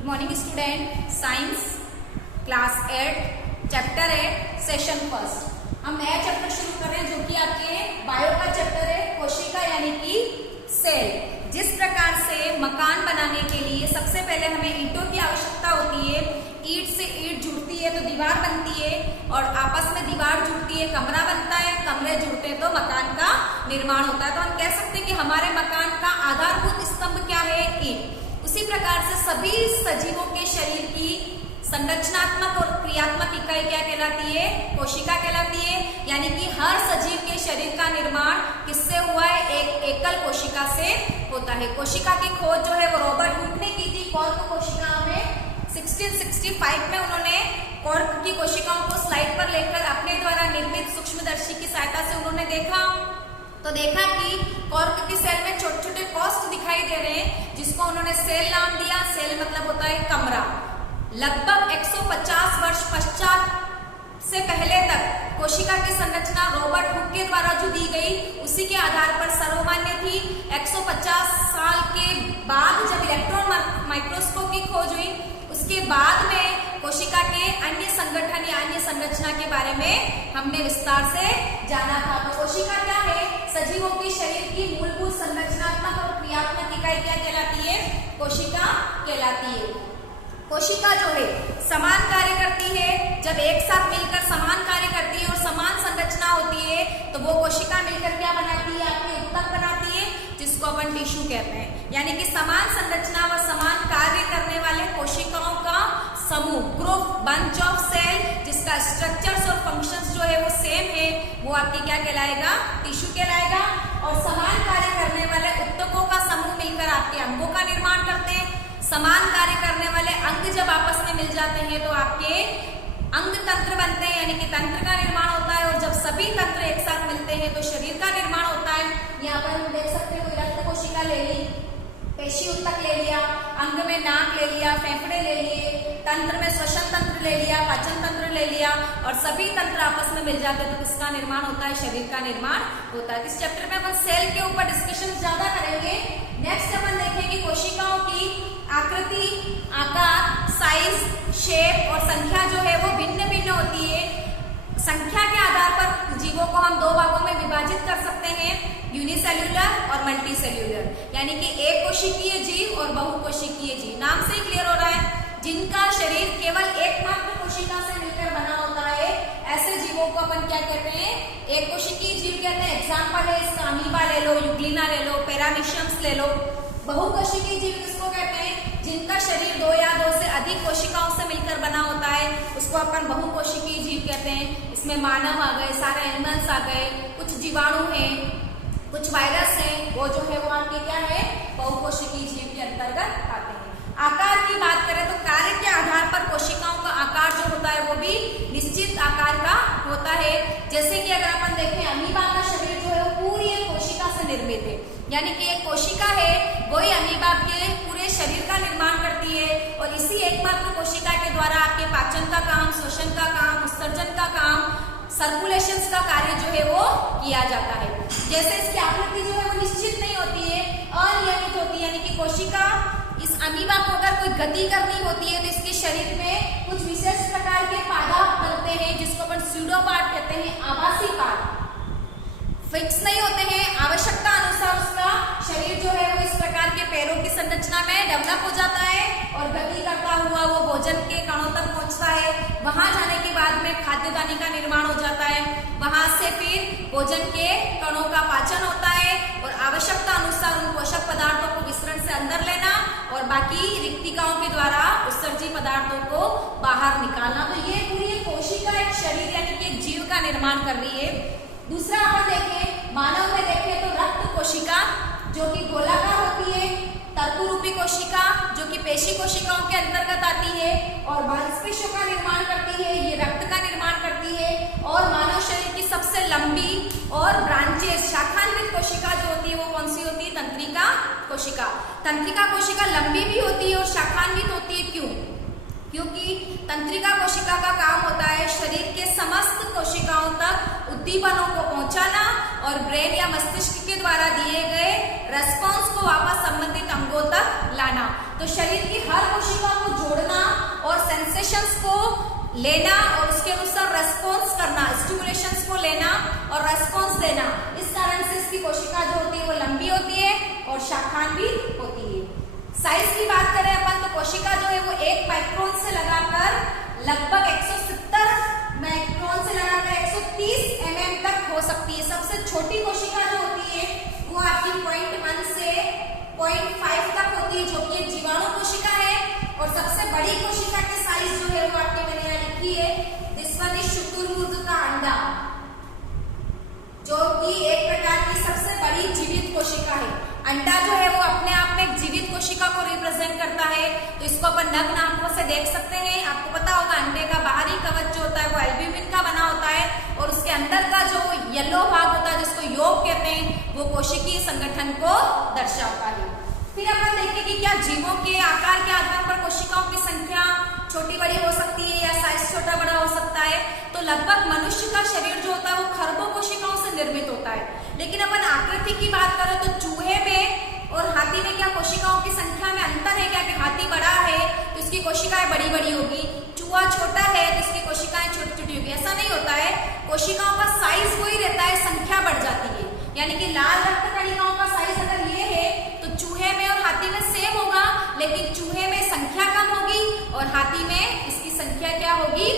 Good morning student. Science class 8 chapter 8 session first. हम नया chapter शुरू कर रहे हैं जो कि आपके बायो का चैप्टर है, कोशिका यानी कि सेल। जिस प्रकार से मकान बनाने के लिए सबसे पहले हमें ईंटों की आवश्यकता होती है, ईंट से ईंट जुड़ती है तो दीवार बनती है और आपस में दीवार जुड़ती है कमरा बनता है, कमरे जुड़ते हैं तो मकान का निर्माण होता है। तो हम कह सकते हैं कि हमारे मकान का आधारभूत स्तंभ क्या है? ईंट। उसी प्रकार से सभी सजीवों के शरीर की संरचनात्मक और क्रियात्मक इकाई क्या कहलाती है? कोशिका कहलाती है। यानी कि हर सजीव के शरीर का निर्माण किससे हुआ है? एक एकल कोशिका से होता है। कोशिका की खोज जो है वो रॉबर्ट हुक ने की थी। कॉर्क कोशिका में 1665 में उन्होंने कॉर्क की कोशिकाओं को स्लाइड पर लेकर अपने द्वारा निर्मित सूक्ष्मदर्शी की सहायता से उन्होंने देखा कि कॉर्क की सेल में छोटे छोटे कॉस्ट दिखाई दे रहे हैं, जिसको उन्होंने सेल नाम दिया। सेल मतलब होता है कमरा। लगभग 150 वर्ष पश्चात से पहले तक कोशिका की संरचना रॉबर्ट हुक के द्वारा जो दी गई उसी के आधार पर सर्वमान्य थी। 150 साल के बाद जब इलेक्ट्रॉन माइक्रोस्कोप की खोज हुई, उसके बाद में कोशिका के अन्य संगठन या अन्य संरचना के बारे में हमने विस्तार से जाना था। तो कोशिका क्या है? सजीवों के शरीर की मूलभूत संरचनात्मक और क्रियात्मक इकाई क्या कहलाती है? कोशिका कहलाती है। कोशिका जो है समान कार्य करती है। जब एक साथ मिलकर समान कार्य करती है और समान संरचना होती है तो वो कोशिका मिलकर क्या बनाती है? आपके ऊतक बनाती है, जिसको अपन टिश्यू कहते हैं। यानी कि समान संरचना व समान कार्य करने वाले कोशिकाओं का समूह, ग्रुप, बंच ऑफ सेल, जिसका स्ट्रक्चर्स और फंक्शंस जो है वो सेम है, वो आपकी क्या कहलाएगा? टिश्यू कहलाएगा। और समान कार्य करने वाले ऊतकों का समूह मिलकर आपके अंगों का निर्माण करते हैं। समान कार्य करने वाले अंग जब आपस में मिल जाते हैं तो आपके अंग तंत्र बनते हैं, यानी कि तंत्र का निर्माण होता है। और जब सभी तंत्र एक साथ मिलते हैं तो शरीर का निर्माण होता है। यहाँ पर हम देख सकते हैं, कोई रक्त कोशिका ले ली, पेशी ऊतक ले लिया, अंग में नाक ले लिया, फेफड़े ले लिए, तंत्र में श्वसन तंत्र ले लिया, पाचन तंत्र ले लिया, और सभी तंत्र आपस में मिल जाते हैं तो किसका निर्माण होता है? शरीर का निर्माण होता है। इस चैप्टर में अपन सेल के ऊपर डिस्कशन ज्यादा करेंगे। नेक्स्ट अपन देखेंगे कोशिकाओं की आकृति, आकार, साइज, शेप और संख्या जो है वो भिन्न भिन्न होती है। संख्या के आधार पर जीवों को हम दो भागों में विभाजित कर सकते हैं, यूनिसेल्यूलर और मल्टीसेल्यूलर। यानी कि एक कोशिकीय जीव और बहुकोशिकीय जीव। नाम से ही क्लियर हो रहा है, जिनका शरीर केवल एकमात्र कोशिका से मिलकर बना होता है, ऐसे जीवों को अपन क्या कहते हैं? एक कोशिकीय जीव कहते हैं। एग्जाम्पल है इसका अमीबा ले लो, यूग्लिना ले लो, पैरामीशियम्स ले लो। बहुकोशिकीय जीव किसको कहते हैं? जिनका शरीर दो या दो से अधिक कोशिकाओं से मिलकर बना होता है, उसको अपन बहुकोशिकीय जीव कहते हैं। इसमें मानव आ गए, सारे एनिमल्स आ गए, कुछ जीवाणु हैं, कुछ वायरस हैं, वो जो है वो आपके क्या है? बहुकोशिकीय जीव के अंतर्गत आते हैं। आकार की बात करें तो कार्य के आधार पर कोशिकाओं का आकार जो होता है वो भी निश्चित आकार का होता है। जैसे कि अगर अपन देखें, अमीबा का शरीर जो है वो पूरी एक कोशिका से निर्मित है। यानी कि एक कोशिका है वही अमीबा के पूरे शरीर का निर्माण करती है, और इसी एकमात्र कोशिका के द्वारा आपके पाचन का काम, श्वसन का काम, उत्सर्जन का काम, सर्कुलेशन का कार्य जो है वो किया जाता है। जैसे इसकी आकृति जो है वो निश्चित नहीं होती है, अनियमित होती है। यानी कि कोशिका, इस अमीबा को अगर कोई गति करनी होती है तो इसके शरीर में कुछ विशेष प्रकार के पार्ट बनते हैं, जिसको अपन स्यूडोपार्ट कहते हैं, आभासी पार्ट। फिक्स नहीं होते हैं, आवश्यकता अनुसार उसका शरीर जो है वो इस प्रकार के पैरों की संरचना में डेवलप हो जाता है और गति करता हुआ वो भोजन के कणों तक पहुंचता है। वहां जाने के बाद में खाद्य दानी का निर्माण हो जाता है। वहां से फिर भोजन के कणों का पाचन होता है और आवश्यकता अनुसार उन पोषक पदार्थों को विसरण से अंदर लेना और बाकी रिक्तिकाओं के द्वारा उत्सर्जित पदार्थों को बाहर निकालना। तो ये पूरी कोशिका एक शरीर यानी कि एक जीव का निर्माण कर रही है। दूसरा अपन देखें, मानव में देखें तो रक्त कोशिका जो कि गोलाकार होती है, तर्करूपी कोशिका जो कि पेशी कोशिकाओं के अंतर्गत आती है और मांसपेशियों का निर्माण करती है, ये रक्त का निर्माण करती है। और मानव शरीर की सबसे लंबी और ब्रांचेस शाखान्वित कोशिका जो होती है वो कौन सी होती है? तंत्रिका कोशिका। तंत्रिका कोशिका लंबी भी होती है और शाखान्वित होती है। क्यों? क्योंकि तंत्रिका कोशिका का काम होता है शरीर के समस्त कोशिकाओं तक उद्दीपनों को पहुंचाना और ब्रेन या मस्तिष्क के द्वारा दिए गए रेस्पॉन्स को वापस संबंधित अंगों तक लाना। तो शरीर की हर कोशिका को जोड़ना और सेंसेशंस को लेना और उसके अनुसार रेस्पॉन्स करना, स्टिमुलेशंस को लेना और रेस्पॉन्स देना। इस कारण से इसकी कोशिका जो होती है वो लंबी होती है और शाखान्वी होती है। साइज की बात करें अपन तो कोशिका जो है वो 1 माइक्रोन से लगाकर लगभग 170 माइक्रोन से लगाकर 130 mm तक हो सकती है। सबसे छोटी कोशिका जो होती है वो आपकी 0.1 से 0.5 तक होती है, जो कि एक जीवाणु कोशिका है। और सबसे बड़ी कोशिका की साइज जो है वो आपके मैंने यहाँ लिखी है, दिस वन इज शुतुरमुर्ग का अंडा, जो कि एक प्रकार की सबसे बड़ी जीवित कोशिका है। अंडा जो है वो अपने आप में एक जीवित कोशिका को रिप्रेजेंट करता है। तो इसको अपन नग्न आंखों से देख सकते हैं। आपको पता होगा अंडे का बाहरी कवच जो होता है वो एल्ब्यूमिन का बना होता है और उसके अंदर का जो येलो भाग होता है जिसको योग कहते हैं वो कोशिकीय संगठन को दर्शाता है। फिर अपन देखें कि क्या जीवों के आकार के आधार पर कोशिकाओं की संख्या छोटी बड़ी हो सकती है या साइज छोटा बड़ा हो सकता है। तो लगभग मनुष्य का शरीर जो होता है वो खरबों कोशिकाओं से निर्मित होता है। लेकिन अपन आकृति की बात करें तो चूहे में और हाथी में क्या कोशिकाओं की संख्या में अंतर है क्या? कि हाथी बड़ा है तो इसकी कोशिकाएं बड़ी बड़ी होगी, चूहा छोटा है तो इसकी कोशिकाएं छोटी छोटी होगी। ऐसा नहीं होता है, कोशिकाओं का साइज वही रहता है, संख्या बढ़ जाती है। यानी कि लाल रक्त कणिकाओं का साइज अगर ये है तो चूहे में और हाथी में सेम होगा, लेकिन चूहे में संख्या कम होगी और हाथी में इसकी संख्या क्या होगी?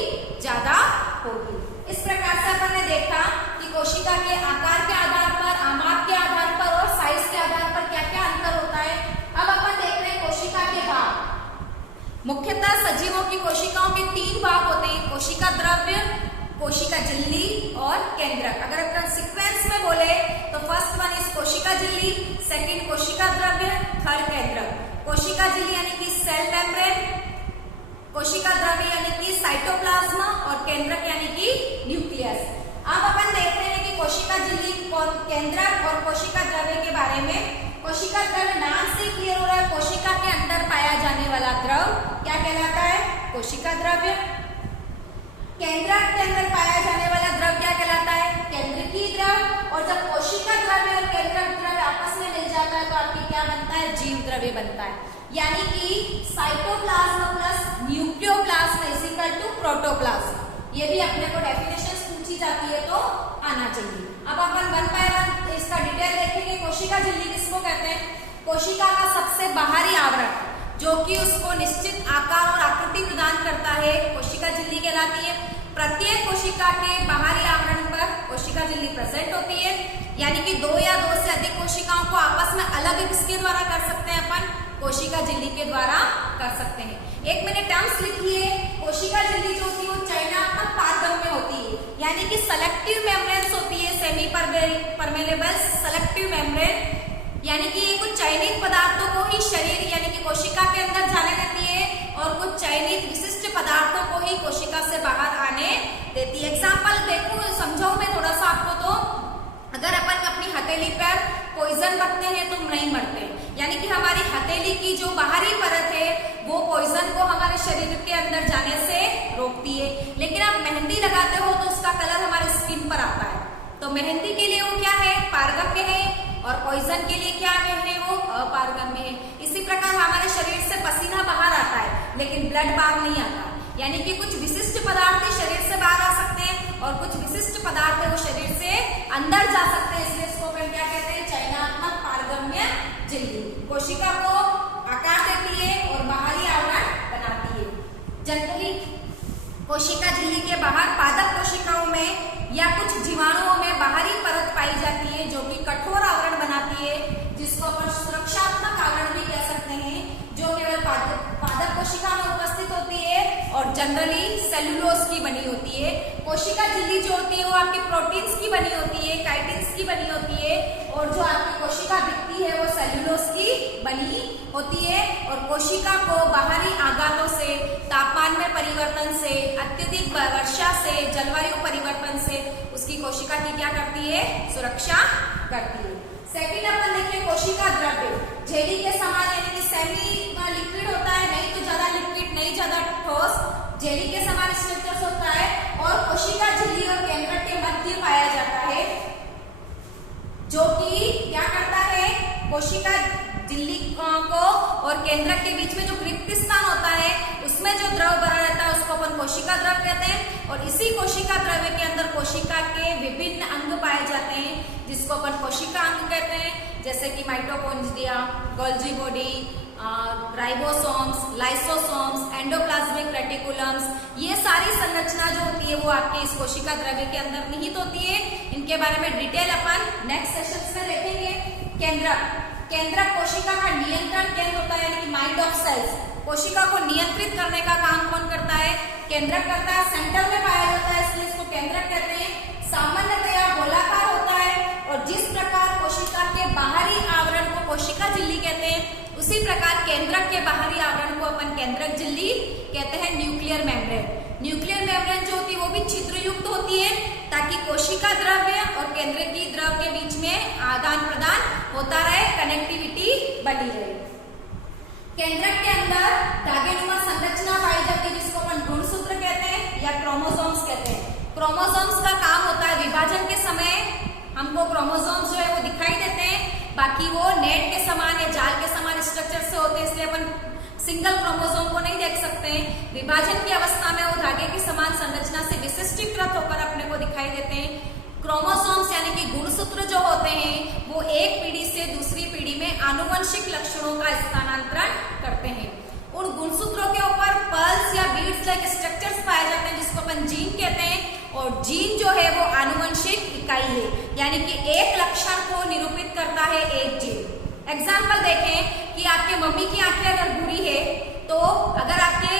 ज्यादा होगी। इस प्रकार से अपन ने देखा कि कोशिका के आकार के आधार पर, आमाप के आधार पर और साइज के आधार पर क्या क्या अंतर होता है। अब अपन देख रहे हैं कोशिका के भाग। मुख्यतः सजीवों की कोशिकाओं के 3 भाग होते हैं, कोशिका द्रव्य, कोशिका झिल्ली और केंद्रक। अगर अपन सीक्वेंस में बोले तो फर्स्ट वन इज कोशिका झिल्ली, सेकंड कोशिका द्रव्य, थर्ड केंद्रक। कोशिका झिल्ली यानी कि सेल मेम्ब्रेन, कोशिका द्रव्य यानी कि साइटोप्लाज्म और केंद्रक यानी कि न्यूक्लियस। अब अपन देखते हैं कि कोशिका झिल्ली और केंद्रक और कोशिका द्रव्य के बारे में। कोशिका द्रव्य नाम से क्लियर हो रहा है, कोशिका के अंदर पाया जाने वाला द्रव क्या कहलाता है? कोशिका द्रव्य। केंद्रक के अंदर पाया जाने वाला द्रव क्या कहलाता है? केंद्रकीय द्रव। और जब कोशिका द्रव्य और केंद्रक द्रव्य आपस में मिल जाता है तो आपकी क्या बनता है? जीव द्रव्य बनता है। यानी कि cytoplasm plus nucleoplasm is equal to protoplasm. ये भी अपने को डेफिनेशंस पूछी जाती है तो आना चाहिए। अब अपन 1 बाय 1 इसका डिटेल देखेंगे। कोशिका झिल्ली किसको कहते हैं? कोशिका का सबसे बाहरी आवरण जो कि उसको निश्चित आकार और आकृति प्रदान करता है, कोशिका झिल्ली कहलाती है। प्रत्येक कोशिका के बाहरी आवरण पर कोशिका झिल्ली प्रेजेंट होती है। यानी कि 2 या 2 से अधिक कोशिकाओं को आपस में अलग किसके द्वारा कर सकते हैं? अपन कोशिका झिल्ली के द्वारा कर सकते हैं। एक मैंने टर्म्स लिखी है, कोशिका झिल्ली जो होती है वो चयनात्मक पारगम्य होती है, यानी कि सेलेक्टिव मेम्ब्रेन्स होती है, सेमी परमेलेबल सेलेक्टिव मेम्ब्रेन। यानी कि ये कुछ चयनित पदार्थों को ही शरीर यानी कि कोशिका के अंदर जाने देती है और कुछ चयनित विशिष्ट पदार्थों को ही कोशिका से बाहर आने देती है। एग्जाम्पल देखो, समझाऊं मैं थोड़ा सा आपको। तो अगर अपन अपनी हथेली पर पॉइजन रखते हैं तो नहीं मरते, यानी कि हमारी हथेली की जो बाहरी परत है वो पॉइजन को हमारे शरीर के अंदर जाने से रोकती है। लेकिन आप मेहंदी लगाते हो तो उसका कलर हमारे स्किन पर आता है, तो मेहंदी के लिए वो क्या है? पारगम्य है, और पॉइजन के लिए क्या है? वो अपारगम्य है। इसी प्रकार हमारे शरीर से पसीना बाहर आता है लेकिन ब्लड बाहर नहीं आता। यानी कि कुछ विशिष्ट पदार्थ शरीर से बाहर आ सकते हैं और कुछ विशिष्ट पदार्थ वो शरीर से अंदर जा सकते हैं। इसलिए इसको अपन क्या कहते हैं? चयनात्मक पारगम्य झिल्ली। कोशिका को आकार देती है और बाहरी आवरण बनाती है। जनरली कोशिका झिल्ली के बाहर पादप कोशिकाओं में या कुछ जीवाणुओं में बाहरी परत पाई जाती है जो कि कठोर आवरण बनाती है, जिसको अपन सुरक्षात्मक आवरण भी कह सकते हैं, जो केवल पादप कोशिका में उपस्थित होती है और जनरली सेलुलोज की बनी होती है। कोशिका झिल्ली जो होती है वो आपके प्रोटीन्स की बनी होती है, काइटिन्स की बनी होती है, और जो आपकी कोशिका दिखती है वो सेलुलोज की बनी होती है। और कोशिका को बाहरी आघातों से, तापमान में परिवर्तन से, अत्यधिक वर्षा से, जलवायु परिवर्तन से उसकी कोशिका की क्या करती है? सुरक्षा करती है। सेकंड अपन देखिए कोशिका द्रव्य। झिल्ली के समान यानी कि सेमी लिक्विड होता है, नहीं तो ज्यादा लिक्विड नहीं ज्यादा ठोस, झिल्ली के समान स्ट्रक्चर होता है और कोशिका झिल्ली और केंद्रक के मध्य पाया जाता है, जो कि क्या करता है? कोशिका झिल्ली को और केंद्रक के बीच में जो रिक्त स्थान होता है उसमें जो द्रव भरा रहता है उसको अपन कोशिका द्रव कहते हैं। और इसी कोशिका द्रव्य के अंदर कोशिका के विभिन्न अंग पाए जाते हैं जिसको अपन कोशिका अंग कहते हैं, जैसे कि mitochondria, Golgi body, ribosomes, lysosomes, endoplasmic reticulums, ये सारी संरचना जो होती है वो आपके इस कोशिका द्रव्य के अंदर निहित होती है। इनके बारे में डिटेल अपन नेक्स्ट सेशंस में देखेंगे। केंद्रक, केंद्रक कोशिका का नियंत्रण केंद्र होता है, यानी कि माइंड ऑफ सेल्स। कोशिका को नियंत्रित करने का काम कौन करता है? केंद्रक करता है। सेंटर में पाया जाता है इसलिए इसको केंद्रक कहते हैं। सामान्यतया गोलाकार होता है और जिस प्रकार कोशिका के बाहरी आवरण को कोशिका झिल्ली कहते हैं उसी प्रकार केंद्रक के बाहरी आवरण को अपन केंद्रक झिल्ली कहते हैं। न्यूक्लियर मेम्ब्रेन, न्यूक्लियर मेम्ब्रेन जो होती है वो भी छिद्रयुक्त होती है ताकि कोशिका द्रव्य और केंद्रकीय द्रव के बीच में आदान प्रदान होता रहे, कनेक्टिविटी बनी रहे। केंद्रक के अंदर धागेनुमा संरचना पाई जाती है जिसको अपन गुणसूत्र कहते हैं या क्रोमोसोम्स कहते हैं। क्रोमोसोम्स का काम होता है विभाजन के समय हमको क्रोमोसोम्स जो है वो दिखाई देते हैं, बाकी वो नेट के समान या जाल के समान स्ट्रक्चर से होते हैं इसलिए अपन सिंगल क्रोमोसोम को नहीं देख सकते हैं। विभाजन की अवस्था में वो धागे की समान संरचना से विशिष्टीकृत होकर अपने को दिखाई देते हैं। क्रोमोसोम्स यानी कि गुणसूत्र जो होते हैं वो एक पीढ़ी से दूसरी पीढ़ी में आनुवंशिक लक्षणों का स्थानांतरण करते हैं। उन गुणसूत्रों के ऊपर पल्स या बीड्स लाइक स्ट्रक्चर्स पाए जाते हैं जिसको अपन जीन कहते हैं। और जीन जो है वो आनुवंशिक इकाई है, यानी कि एक लक्षण को निरूपित करता है एक जीन। एग्जाम्पल देखें कि आपके मम्मी की आंखें अगर बुरी है तो अगर आपके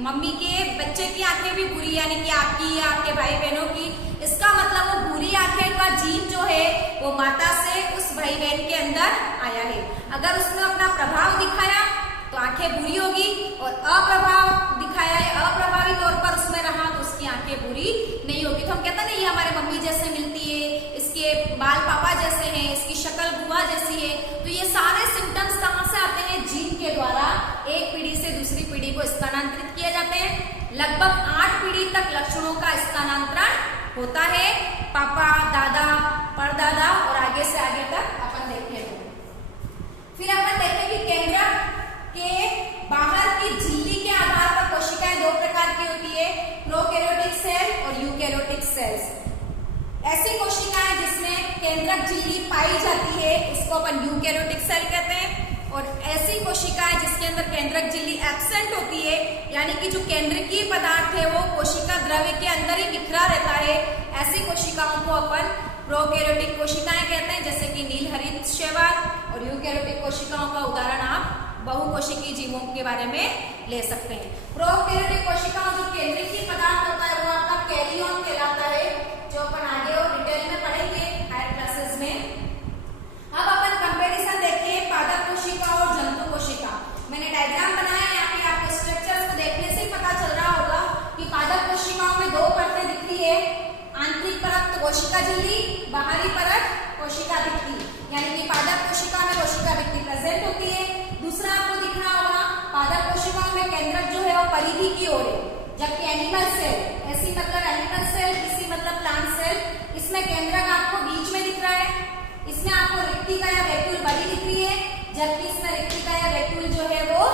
मम्मी के बच्चे की आंखें भी बुरी यानी कि आपकी या आपके भाई बहनों की, इसका मतलब वो बुरी आंखें का जीन जो है वो माता से उस भाई बहन के अंदर आया है। अगर उसने अपना प्रभाव दिखाया तो आंखें बुरी होगी और अप्रभाव दिखाया है, अप्रभावी तौर पर उसमें रहा तो उसकी आंखें बुरी नहीं होगी। तो हम कहते हैं ना ये हमारे मम्मी जैसे मिलती है, इसके बाल पापा जैसे हैं, इसकी शक्ल बुआ जैसी है। तो ये सारे सिम्टम्स कहाँ से आते हैं? जीन के द्वारा एक पीढ़ी से दूसरी पीढ़ी को स्थानांतरित किए जाते हैं। लगभग 8 पीढ़ी तक लक्षणों का स्थानांतरण होता है, पापा, दादा, परदादा और आगे से आगे तक अपन देखें। फिर अपन देखें कि केंद्रक के बाहर की झिल्ली के आधार पर कोशिकाएं 2 प्रकार की होती है, प्रोकैरियोटिक सेल और यूकैरियोटिक सेल्स। ऐसी कोशिकाएं जिसमें केंद्रक झिल्ली पाई जाती है उसको अपन यूकैरियोटिक सेल कहते हैं। और ऐसी कोशिकाएं जिसके अंदर केंद्रक झिल्ली एब्सेंट होती है, यानी कि जो केंद्रकीय पदार्थ है वो कोशिका द्रव्य के अंदर ही बिखरा रहता है, ऐसी कोशिकाओं को अपन प्रोकैरियोटिक कोशिकाएं कहते हैं, जैसे कि नीलहरित शैवाल। और यूकैरियोटिक कोशिकाओं का उदाहरण आप बहुकोशिकीय जीवों के बारे में ले सकते हैं। प्रोकैरियोटिक कोशिकाओं जो केंद्रकीय पदार्थ होता है वो आपका कैरियन कहलाता है, जो अपन आगे और डिटेल में पढ़ेंगे हायर क्लासेस में। अब अपन कंपैरिजन देखिए पादप कोशिका और जंतु कोशिका। मैंने डायग्राम बनाया है, यहाँ पे आपको स्ट्रक्चर्स को देखने से ही पता चल रहा होगा कि पादप कोशिकाओं में 2 परतें दिख रही है, आंतरिक परत कोशिका झिल्ली, बाहरी परत कोशिका भित्ति। यानी कि पादप कोशिका में कोशिका भित्ति प्रेजेंट होती है। दूसरा आपको दिख रहा होगा पादप कोशिकाओं में केंद्रक जो है वो परिधि की ओर है, जबकि एनिमल सेल, ऐसी मतलब एनिमल सेल, इसी मतलब प्लांट सेल, इसमें केंद्रक आपको बीच में दिख रहा है। इसमें आपको रिक्तिका या वैक्यूल बड़ी दिख रही है, जबकि इसमें रिक्तिका या वैक्यूल जो है वो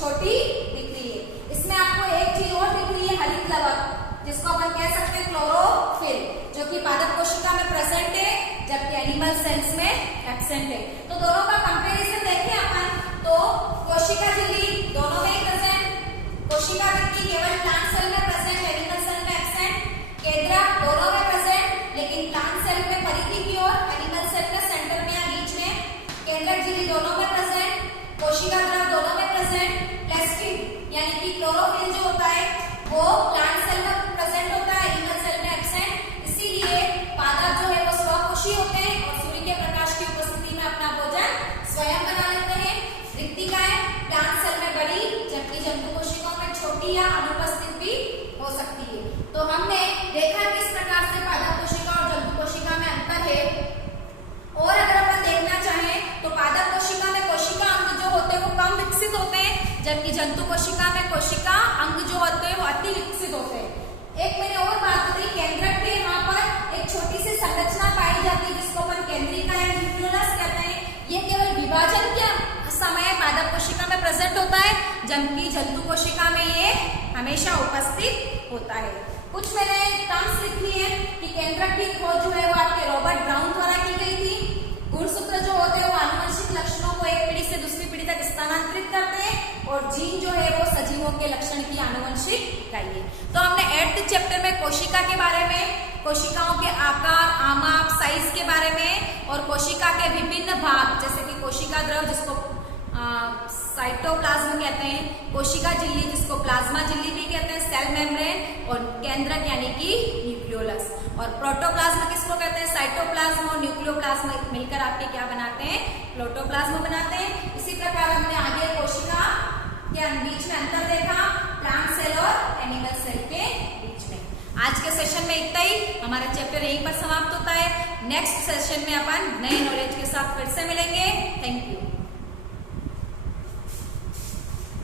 छोटी दिख रही है। इसमें आपको एक चीज और दिख रही है, हरित लवक, जिसको अपन कह सकते हैं क्लोरोफिल, जो कि पादप कोशिका में प्रेजेंट है जबकि एनिमल सेल्स में एब्सेंट है। तो दोनों का कंपैरिजन देखें अपन तो कोशिका झिल्ली दोनों में प्रेजेंट, कोशिका भित्ति केवल प्लांट सेल में प्रेजेंट, एनिमल सेल में एब्सेंट, केंद्रक दोनों में प्रेजेंट लेकिन प्लांट सेल में परिधि की ओर, एनिमल सेल में सेंटर में या बीच में, केंद्रक झिल्ली दोनों में प्रेजेंट, कोशिका द्रव दोनों में प्रेजेंट। प्लास्टिड यानी कि क्लोरोफिल जो होता है वो प्लांट सेल में प्रेजेंट होता है, एनिमल सेल में एब्सेंट। इसीलिए पादप जो है वो स्वकोशी होते हैं और सूर्य के प्रकाश की उपस्थिति में अपना भोजन स्वयं बना लेते हैं। रिक्तिकाएं प्लांट सेल में बड़ी जबकि जंतु कोशिकाओं में छोटी या अनुपस्थित भी हो सकती है। तो हमने देखा किस प्रकार से पादप कोशिका और जंतु कोशिका में अंतर है। और अगर अपन देखना चाहें तो पादप कोशिका में कोशिका अंग जो होते हैं वो कम विकसित होते हैं, जबकि जंतु कोशिका में कोशिका अंग जो होते हैं वो अति विकसित होते हैं। एक मैंने और बात बताई, केंद्रक के यहाँ पर एक छोटी सी संरचना पाई जाती है जिसको अपन केंद्रिका या न्यूक्लियस कहते हैं। ये केवल विभाजन के समय पादप कोशिका में जबकि जंतु कोशिका में ये हमेशा उपस्थित होता है। कुछ मैंने टर्म्स लिखी है कि केंद्रक की खोज जो है वो आपके रॉबर्ट ब्राउन द्वारा की गई थी। गुणसूत्र जो होते हैं वो आनुवंशिक लक्षणों को एक पीढ़ी से दूसरी पीढ़ी तक स्थानांतरित करते हैं और जीन जो है वो सजीवों के लक्षण की आनुवंशिक इकाई है। तो हमने 8th चैप्टर में कोशिका के बारे में, कोशिकाओं के आकार, आमाप, साइज के बारे में और कोशिका के विभिन्न भाग जैसे कि कोशिका द्रव जिसको साइटोप्लाज्म कहते हैं, कोशिका झिल्ली जिसको प्लाज्मा झिल्ली भी कहते हैं, सेल मेम्ब्रेन और केंद्रक यानी कि न्यूक्लियोलस, और प्रोटोप्लाज्म किसको कहते हैं, साइटोप्लाज्म और न्यूक्लियोप्लाज्म मिलकर आपके क्या बनाते हैं, प्रोटोप्लाज्म बनाते हैं। इसी प्रकार हमने आगे कोशिका के बीच में अंतर देखा प्लांट सेल और एनिमल सेल के बीच में। आज के सेशन में इतना ही, हमारा चैप्टर यहीं पर समाप्त होता है। नेक्स्ट सेशन में अपन नए नॉलेज के साथ फिर से मिलेंगे।